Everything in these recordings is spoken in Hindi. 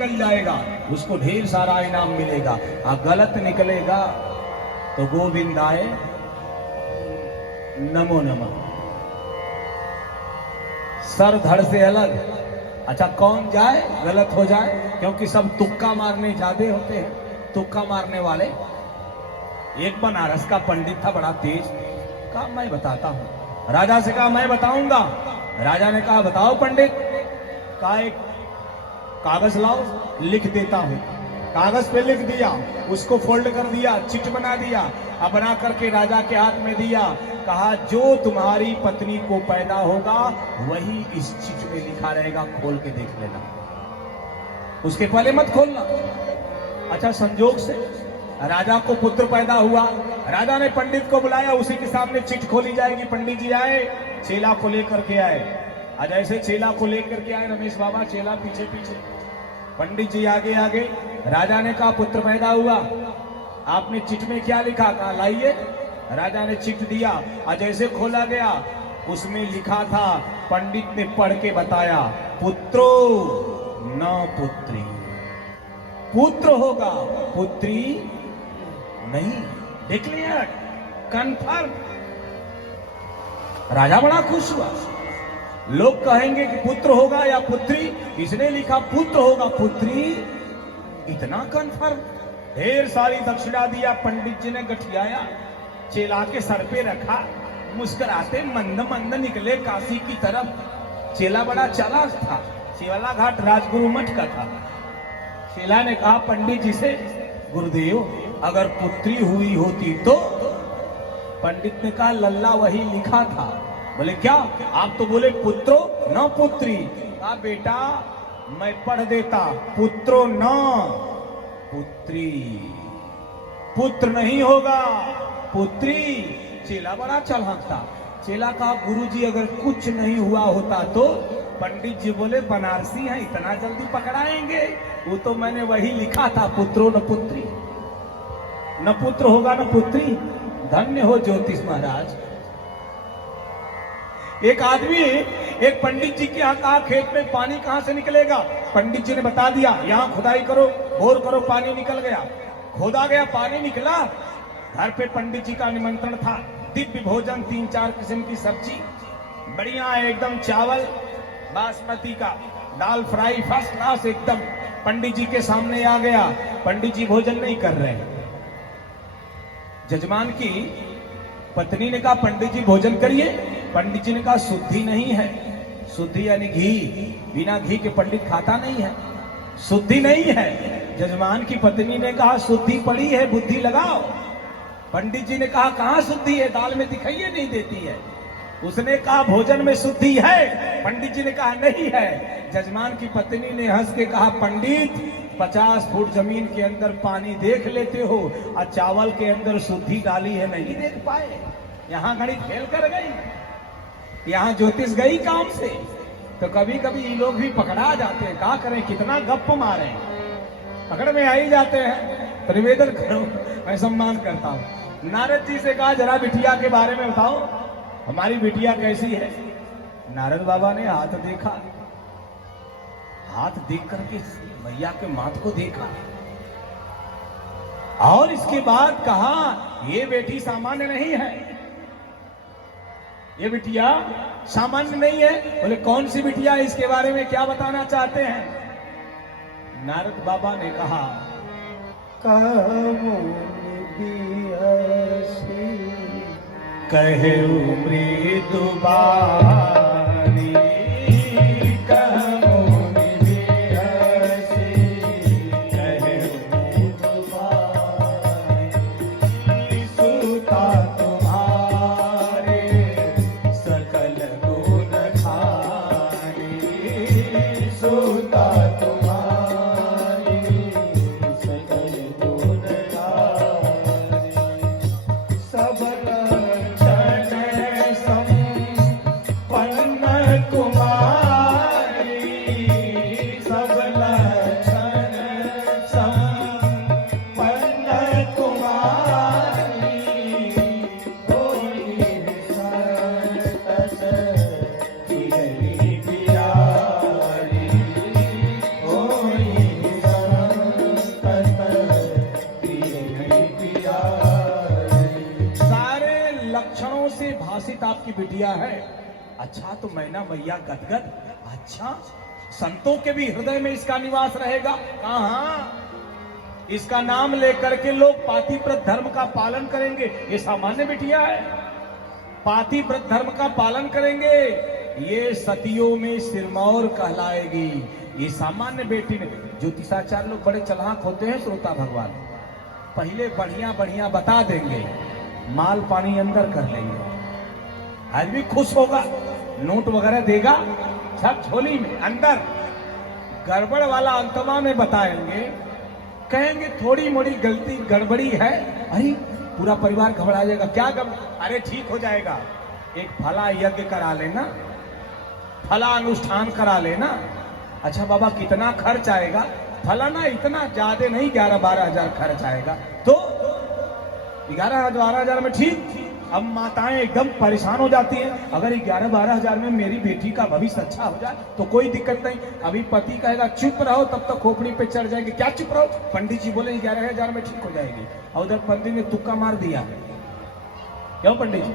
निकल जाएगा उसको ढेर सारा इनाम मिलेगा, और गलत निकलेगा तो गोविंदाय नमो नमः। सर धड़ से अलग। अच्छा कौन जाए गलत हो जाए, क्योंकि सब तुक्का मारने ज्यादा होते हैं, तुक्का मारने वाले। एक बनारस का पंडित था बड़ा तेज, कहा मैं बताता हूं। राजा से कहा मैं बताऊंगा। राजा ने कहा बताओ पंडित। कहा एक कागज लाओ लिख देता हूं। कागज पे लिख दिया, उसको फोल्ड कर दिया, चिट बना दिया, अब बना करके राजा के हाथ में दिया। कहा जो तुम्हारी पत्नी को पैदा होगा वही इस चिट में लिखा रहेगा, खोल के देख लेना, उसके पहले मत खोलना। अच्छा संजोग से राजा को पुत्र पैदा हुआ। राजा ने पंडित को बुलाया, उसी के सामने चिट खोली जाएगी। पंडित जी आए, चेला को लेकर के आए। आज ऐसे चेला को लेकर के आए रमेश बाबा, चेला पीछे पीछे, पंडित जी आगे आगे। राजा ने कहा पुत्र पैदा हुआ, आपने चिट में क्या लिखा? कहा लाइए। राजा ने चिट दिया, और जैसे खोला गया उसमें लिखा था, पंडित ने पढ़ के बताया, पुत्रो न पुत्री, पुत्र होगा पुत्री नहीं। देख लिया कन्फर्म। राजा बड़ा खुश हुआ। लोग कहेंगे कि पुत्र होगा या पुत्री, इसने लिखा पुत्र होगा पुत्री, इतना कन्फर्म। ढेर सारी दक्षिणा दिया। पंडित जी ने गठियाया, चेला के सर पे रखा, मुस्कुराते मंद मंद निकले काशी की तरफ। चेला बड़ा चालाक था, चेला घाट राजगुरु मठ का था। चेला ने कहा पंडित जी से, गुरुदेव अगर पुत्री हुई होती तो? पंडित ने कहा लल्ला वही लिखा था। बोले क्या? आप तो बोले पुत्रो न पुत्री। कहा बेटा मैं पढ़ देता, पुत्रो न पुत्री, पुत्र नहीं होगा पुत्री। चेला बड़ा चालाक था। चेला कहा गुरुजी अगर कुछ नहीं हुआ होता तो? पंडित जी बोले बनारसी हैं, इतना जल्दी पकड़ाएंगे? वो तो मैंने वही लिखा था, पुत्रो न पुत्री, न पुत्र होगा न पुत्री। धन्य हो ज्योतिष महाराज। एक आदमी एक पंडित जी के यहाँ कहा खेत में पानी कहां से निकलेगा? पंडित जी ने बता दिया, यहाँ खुदाई करो, बोर करो, पानी निकल गया। खोदा गया, पानी निकला। घर पे पंडित जी का निमंत्रण था, दिव्य भोजन, 3-4 किस्म की सब्जी, बढ़िया एकदम, चावल बासमती का, दाल फ्राई फर्स्ट क्लास एकदम। पंडित जी के सामने आ गया। पंडित जी भोजन नहीं कर रहे। जजमान की पत्नी ने कहा पंडित जी भोजन करिए। पंडित जी ने कहा शुद्धि नहीं है। शुद्धि यानी घी, बिना घी के पंडित खाता नहीं है, शुद्धि नहीं है। जजमान की पत्नी ने कहा शुद्धि पड़ी है, बुद्धि लगाओ। पंडित जी ने कहा कहां शुद्धि है? दाल में दिखाई नहीं देती है। उसने कहा भोजन में शुद्धि है। पंडित जी ने कहा नहीं है। जजमान की पत्नी ने हंस के कहा पंडित 50 फुट जमीन के अंदर पानी देख लेते हो, और चावल के अंदर शुद्धि डाली है नहीं देख पाए। यहां घड़ी खेल कर गई, यहां ज्योतिष गई काम से। तो कभी कभी ये लोग भी पकड़ा जाते हैं, क्या करें, कितना गप मारे, पकड़ में आ ही जाते हैं। तो निवेदन करो, मैं सम्मान करता हूं। नारद जी से कहा जरा बिटिया के बारे में बताओ, हमारी बिटिया कैसी है? नारद बाबा ने हाथ देखा, हाथ देख करके मैया के माथ को देखा, और इसके बाद कहा ये बेटी सामान्य नहीं है, ये बिटिया सामान्य नहीं है। बोले कौन सी बिटिया है, इसके बारे में क्या बताना चाहते हैं? नारद बाबा ने कहा कहे मृदु बारी, की बिटिया है। अच्छा तो मैना मैया गदगद, अच्छा संतों के भी हृदय में इसका निवास रहेगा। कहाँ इसका नाम लेकर के लोग पातिव्रत धर्म का पालन करेंगे। ये सामान्य बिटिया है, पातिव्रत धर्म का पालन करेंगे, ये सतियों में सिरमौर कहलाएगी। ये सामान्य बेटी ने, ज्योतिषाचार्य लोग बड़े चालाक होते हैं श्रोता भगवान, पहले बढ़िया बढ़िया बता देंगे, माल पानी अंदर कर लेंगे, आदमी खुश होगा, नोट वगैरह देगा, सब झोली में अंदर, गड़बड़ वाला अंतमा में बताएंगे, कहेंगे थोड़ी मोड़ी गलती गड़बड़ी है, अरे पूरा परिवार घबरा जाएगा। क्या अरे ठीक हो जाएगा, एक फला यज्ञ करा लेना, फला अनुष्ठान करा लेना। अच्छा बाबा कितना खर्च आएगा? फला ना इतना ज्यादा नहीं, 11-12 हजार खर्च आएगा। तो 11-12 हजार में ठीक। अब माताएं एकदम परेशान हो जाती हैं, अगर 11-12 हजार में मेरी बेटी का भविष्य अच्छा हो जाए तो कोई दिक्कत नहीं। अभी पति कहेगा चुप रहो, तब तक खोपड़ी पे चढ़ जाएगी, क्या चुप रहो, पंडित जी बोले 11 हजार में ठीक हो जाएगी, और उधर पंडित ने तुक्का मार दिया। क्यों पंडित जी?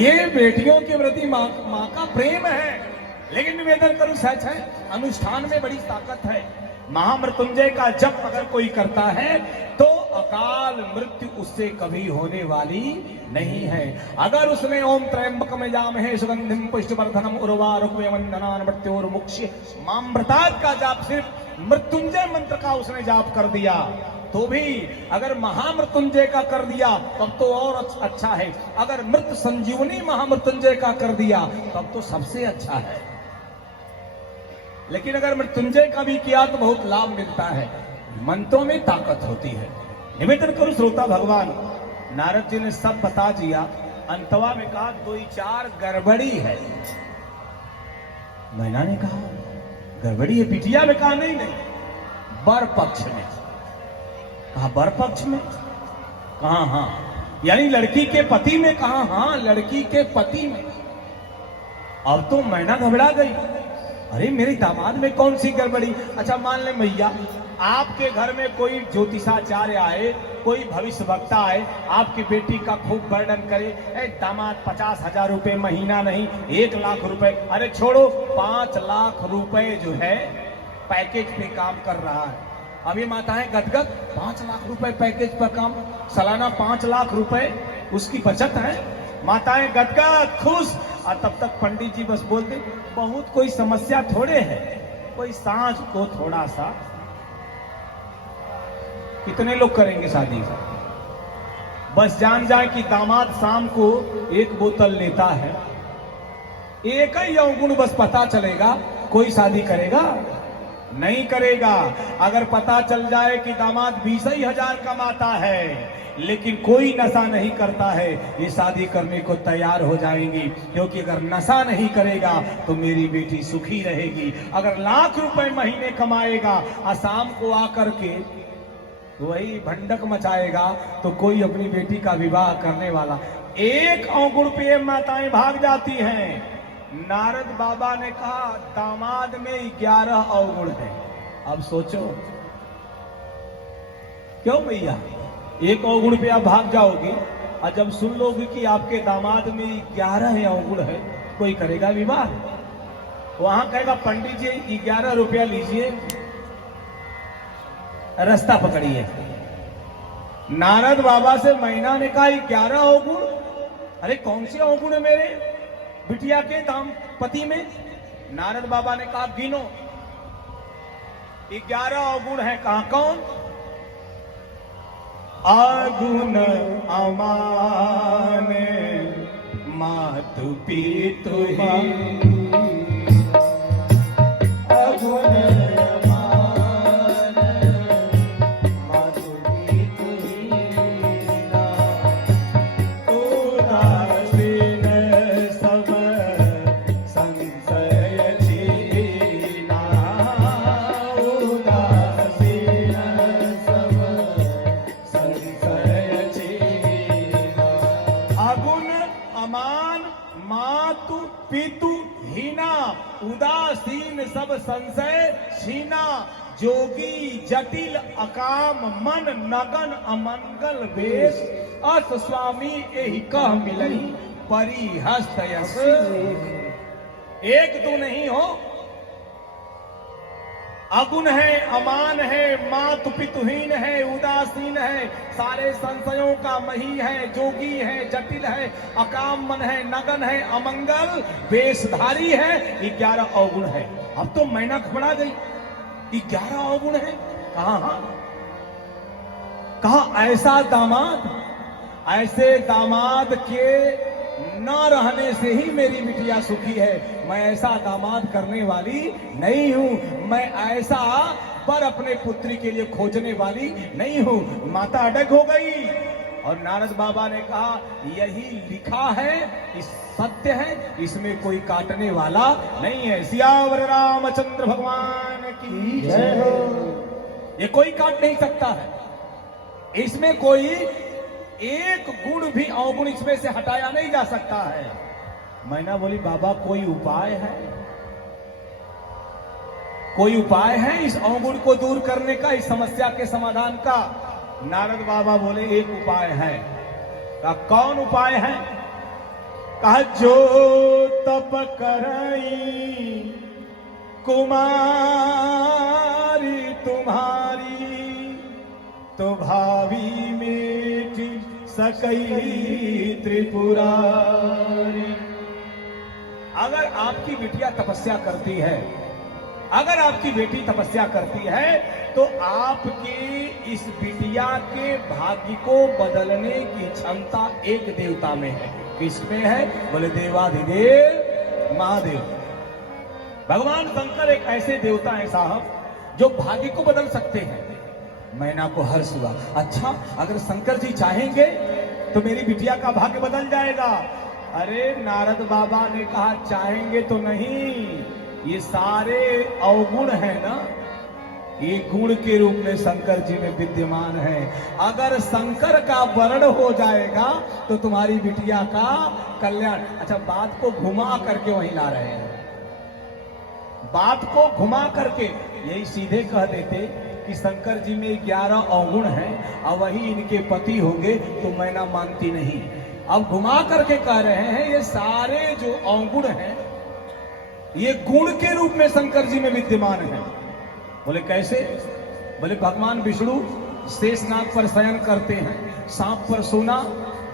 ये बेटियों के प्रति माँ का प्रेम है। लेकिन निवेदन करूं सच है, अनुष्ठान में बड़ी ताकत है। महामृत्युंजय का जप अगर कोई करता है तो अकाल मृत्यु उससे कभी होने वाली नहीं है। अगर उसने ओम त्रयंबकम यजामहे सुगंधिम पुष्टिवर्धनम उर्वारुकवंदनान् मृत्योर्मुक्ष्य मामृतात् का जाप, सिर्फ मृत्युंजय मंत्र का उसने जाप कर दिया तो भी, अगर महामृत्युंजय का कर दिया तब तो और अच्छा है, अगर मृत संजीवनी महामृत्युंजय का कर दिया तब तो सबसे अच्छा है। लेकिन अगर मृत्युंजय का भी किया तो बहुत लाभ मिलता है, मंत्रों में ताकत होती है। निवेदन करूं श्रोता भगवान, नारद जी ने सब बता दिया, अंतवा में कहा 2-4 गड़बड़ी है। मैना ने कहा गड़बड़ी है, बिटिया में कहा नहीं नहीं, बर पक्ष में। कहा बर पक्ष में? कहा हाँ, यानी लड़की के पति में? कहा हाँ, लड़की के पति में। अब तो मैना घबरा गई, अरे मेरे दामाद में कौन सी गड़बड़ी? अच्छा मान ले मैया, आपके घर में कोई ज्योतिषाचार्य आए, कोई भविष्य वक्ता आए, आपकी बेटी का खूब वर्णन करे, दामाद 50,000 रुपए महीना नहीं 1 लाख रुपए, अरे छोड़ो 5 लाख रुपए जो है पैकेज पे काम कर रहा है। अभी माताएं गदगद, 5 लाख रुपए पैकेज पर काम, सालाना 5 लाख रुपए उसकी बचत है। माताएं गदगद खुश, और तब तक पंडित जी बस बोलते बहुत कोई समस्या थोड़े है, कोई सांझ को थोड़ा सा। कितने लोग करेंगे शादी? बस जान जाए कि दामाद शाम को 1 बोतल लेता है, एक ही अवगुण बस पता चलेगा, कोई शादी करेगा? नहीं करेगा। अगर पता चल जाए कि दामाद 20,000 कमाता है लेकिन कोई नशा नहीं करता है, ये शादी करने को तैयार हो जाएंगी, क्योंकि अगर नशा नहीं करेगा तो मेरी बेटी सुखी रहेगी। अगर लाख रुपए महीने कमाएगा और शाम को आकर के वही भंडक मचाएगा तो कोई अपनी बेटी का विवाह करने वाला। एक अवगुण पे माताएं भाग जाती हैं। नारद बाबा ने कहा दामाद में 11 अवगुण है। अब सोचो, क्यों भैया एक अवगुण पे आप भाग जाओगे, और जब सुन लोगे कि आपके दामाद में 11 अवगुण है, कोई करेगा विवाह? वहां कहेगा पंडित जी 11 रुपया लीजिए, रास्ता पकड़िए। नारद बाबा से मैना ने कहा 11 अवगुण? अरे कौन से अवगुण है मेरे बिटिया के दाम पति में? नारद बाबा ने कहा गिनो। 11 अवगुण है। कहा कौन? अगुण अमान मातु पितु अगुण अमान मातु पितु उदासीन सब संशय छीना उदासीन सब संशय छीना। अगुण अमान मातु पितु सब संशय छीना, जोगी जटिल अकाम मन, नगन अमंगल वेश, अस स्वामी एहि कह मिलई, परी हस्त यश। एक दो नहीं हो, अगुण है, अमान है, मात पितुहीन है, उदासीन है, सारे संशयों का मही है, जोगी है, जटिल है, अकाम मन है, नगन है, अमंगल वेशधारी है, 11 अवगुण है। अब तो मैना घबरा गई, 11 अवगुण है कहा ऐसा दामाद, ऐसे दामाद के न रहने से ही मेरी बिटिया सुखी है। मैं ऐसा दामाद करने वाली नहीं हूं, मैं ऐसा पर अपने पुत्री के लिए खोजने वाली नहीं हूं। माता अटक हो गई और नारद बाबा ने कहा यही लिखा है, इस सत्य है, इसमें कोई काटने वाला नहीं है। सियावर रामचंद्र भगवान की जय हो। ये कोई काट नहीं सकता है, इसमें कोई एक गुण भी अवगुण इसमें से हटाया नहीं जा सकता है। मैना बोली बाबा कोई उपाय है, कोई उपाय है इस अवगुण को दूर करने का, इस समस्या के समाधान का? नारद बाबा बोले एक उपाय है। कहा कौन उपाय है? कहा जो तप करई कुमारी तुम्हारी, तो भावी मेटी सकई त्रिपुरारी। अगर आपकी बिटिया तपस्या करती है, अगर आपकी बेटी तपस्या करती है, तो आपकी इस बिटिया के भाग्य को बदलने की क्षमता एक देवता में है। किसमें है? बोले देवाधिदेव महादेव। भगवान शंकर एक ऐसे देवता है साहब जो भाग्य को बदल सकते हैं। मैना को हर्ष हुआ, अच्छा अगर शंकर जी चाहेंगे तो मेरी बिटिया का भाग्य बदल जाएगा। अरे नारद बाबा ने कहा चाहेंगे तो नहीं, ये सारे अवगुण है ना, ये गुण के रूप में शंकर जी में विद्यमान है। अगर शंकर का वर्ण हो जाएगा तो तुम्हारी बिटिया का कल्याण। अच्छा बात को घुमा करके वहीं ला रहे हैं, बात को घुमा करके यही सीधे कह देते कि शंकर जी में 11 अवगुण हैं और वही इनके पति होंगे तो मैना मानती नहीं। अब घुमा करके कह रहे हैं ये सारे जो अवगुण हैं ये गुण के रूप में शंकर जी में विद्यमान है। बोले कैसे? बोले भगवान विष्णु शेषनाग पर शयन करते हैं, सांप पर सोना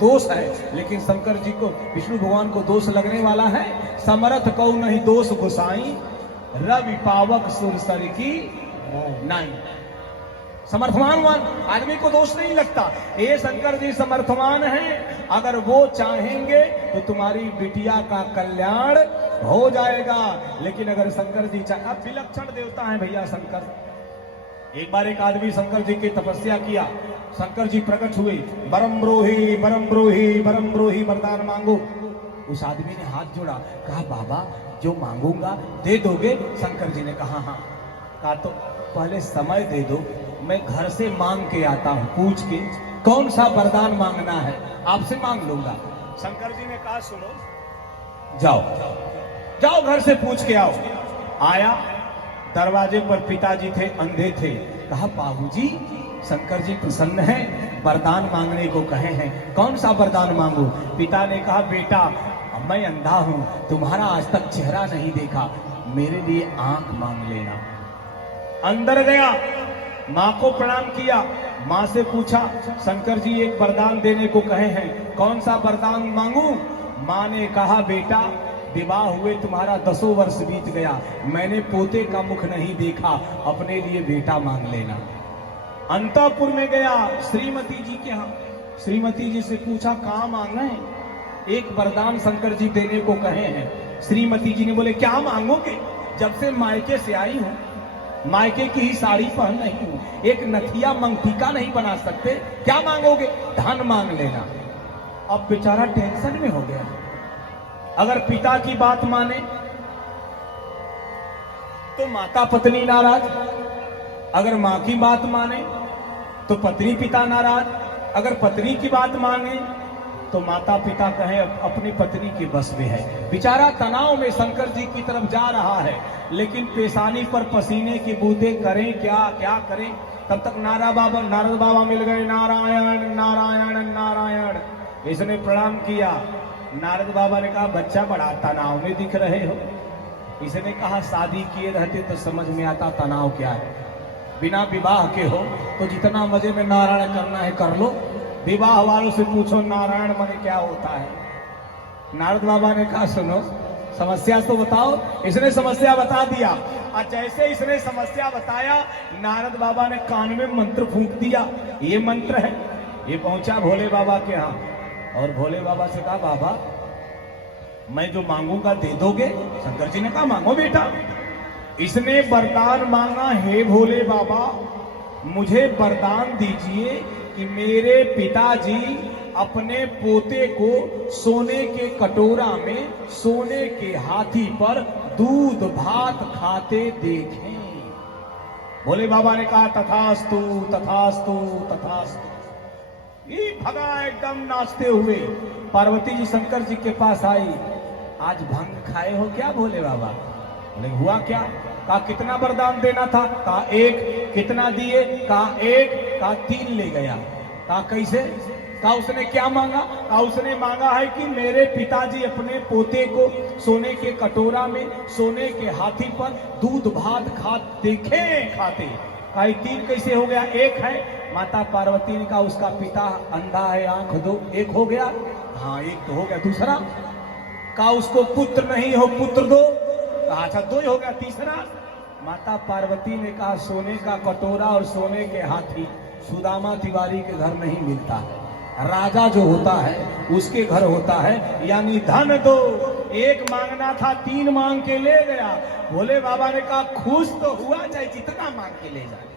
दोष है, लेकिन शंकर जी को, विष्णु भगवान को दोष लगने वाला है। समर्थ कौ नहीं दोष गोसाई, रवि पावक सुरसर की नहीं। समर्थवान आदमी को दोष नहीं लगता। ये शंकर जी समर्थवान हैं, अगर वो चाहेंगे तो तुम्हारी बिटिया का कल्याण हो जाएगा। लेकिन अगर शंकर जी चाहे, अब विलक्षण देवता है भैया शंकर। एक बार एक आदमी शंकर जी की तपस्या किया, शंकर जी प्रकट हुए, बरम ब्रोही बरम ब्रोही बरम ब्रोही वरदान मांगो। उस आदमी ने हाथ जोड़ा, कहा बाबा जो मांगूंगा दे दोगे? शंकर जी ने कहा हाँ। कहा तो पहले समय दे दो, मैं घर से मांग के आता हूं, पूछ के कौन सा वरदान मांगना है आपसे मांग लूंगा। शंकर जी ने कहा सुनो, जाओ जाओ घर से पूछ के आओ। आया, दरवाजे पर पिताजी थे, अंधे थे। कहा बाबूजी शंकर जी प्रसन्न हैं, वरदान मांगने को कहे हैं, कौन सा वरदान मांगू? पिता ने कहा बेटा मैं अंधा हूं, तुम्हारा आज तक चेहरा नहीं देखा, मेरे लिए आंख मांग लेना। अंदर गया, माँ को प्रणाम किया, माँ से पूछा शंकर जी एक वरदान देने को कहे हैं, कौन सा वरदान मांगू? माँ ने कहा बेटा विवाह हुए तुम्हारा 10 वर्ष बीत गया, मैंने पोते का मुख नहीं देखा, अपने लिए बेटा मांग लेना। अंतःपुर में गया, श्रीमती जी के यहाँ, श्रीमती जी से पूछा कहाँ मांगना है? एक वरदान शंकर जी देने को कहे हैं। श्रीमती जी ने बोले क्या मांगोगे? जब से मायके से आई हूं, मायके की ही साड़ी पहन रही हूं, एक नथिया मंगटिका नहीं बना सकते, क्या मांगोगे? धन मांग लेना। अब बेचारा टेंशन में हो गया। अगर पिता की बात माने तो माता पत्नी नाराज, अगर मां की बात माने तो पत्नी पिता नाराज, अगर पत्नी की बात माने तो माता पिता कहें अपनी पत्नी के बस में है। बेचारा तनाव में शंकर जी की तरफ जा रहा है, लेकिन पेशानी पर पसीने की बूंदें करें क्या क्या करें। तब तक नारद बाबा मिल गए। नारायण नारायण नारायण। इसने प्रणाम किया। नारद बाबा ने कहा बच्चा बड़ा तनाव में दिख रहे हो। इसने कहा शादी किए रहते तो समझ में आता तनाव क्या है। बिना विवाह के हो तो जितना मजे में नारायण करना है कर लो, विवाह वालों से पूछो नारायण माने क्या होता है। नारद बाबा ने कहा सुनो समस्या तो बताओ। इसने समस्या बता दिया और जैसे इसने समस्या बताया नारद बाबा ने कान में मंत्र फूंक दिया। ये मंत्र है। ये पहुंचा भोले बाबा के यहाँ और भोले बाबा से कहा बाबा मैं जो मांगूंगा दे दोगे। शंकर जी ने कहा मांगो बेटा। इसने वरदान मांगा, हे भोले बाबा मुझे वरदान दीजिए कि मेरे पिताजी अपने पोते को सोने के कटोरा में सोने के हाथी पर दूध भात खाते देखें। भोले बाबा ने कहा तथास्तु तथास्तु तथास्तु। ये भगा एकदम नाचते हुए। पार्वती जी शंकर जी के पास आई। आज भंग खाए हो क्या भोले बाबा? बोले हुआ क्या? कहा कितना वरदान देना था? कहा एक। कितना दिए? कहा एक। कहा 3 ले गया। कहा कैसे? कहा उसने क्या मांगा? कहा उसने मांगा है कि मेरे पिताजी अपने पोते को सोने के कटोरा में सोने के हाथी पर दूध भात देखें खाते। कहा 3 कैसे हो गया? 1 है। माता पार्वती ने कहा उसका पिता अंधा है, आंख दो। 1 हो गया। हाँ 1 तो हो गया। दूसरा? कहा उसको पुत्र नहीं हो, पुत्र दो। कहा अच्छा 2 हो गया। तीसरा? माता पार्वती ने कहा सोने का कटोरा और सोने के हाथी सुदामा तिवारी के घर नहीं मिलता है। राजा जो होता है उसके घर होता है। यानी धन दो। 1 मांगना था 3 मांग के ले गया। भोले बाबा ने कहा खुश तो हुआ चाहे जितना मांग के ले जाए।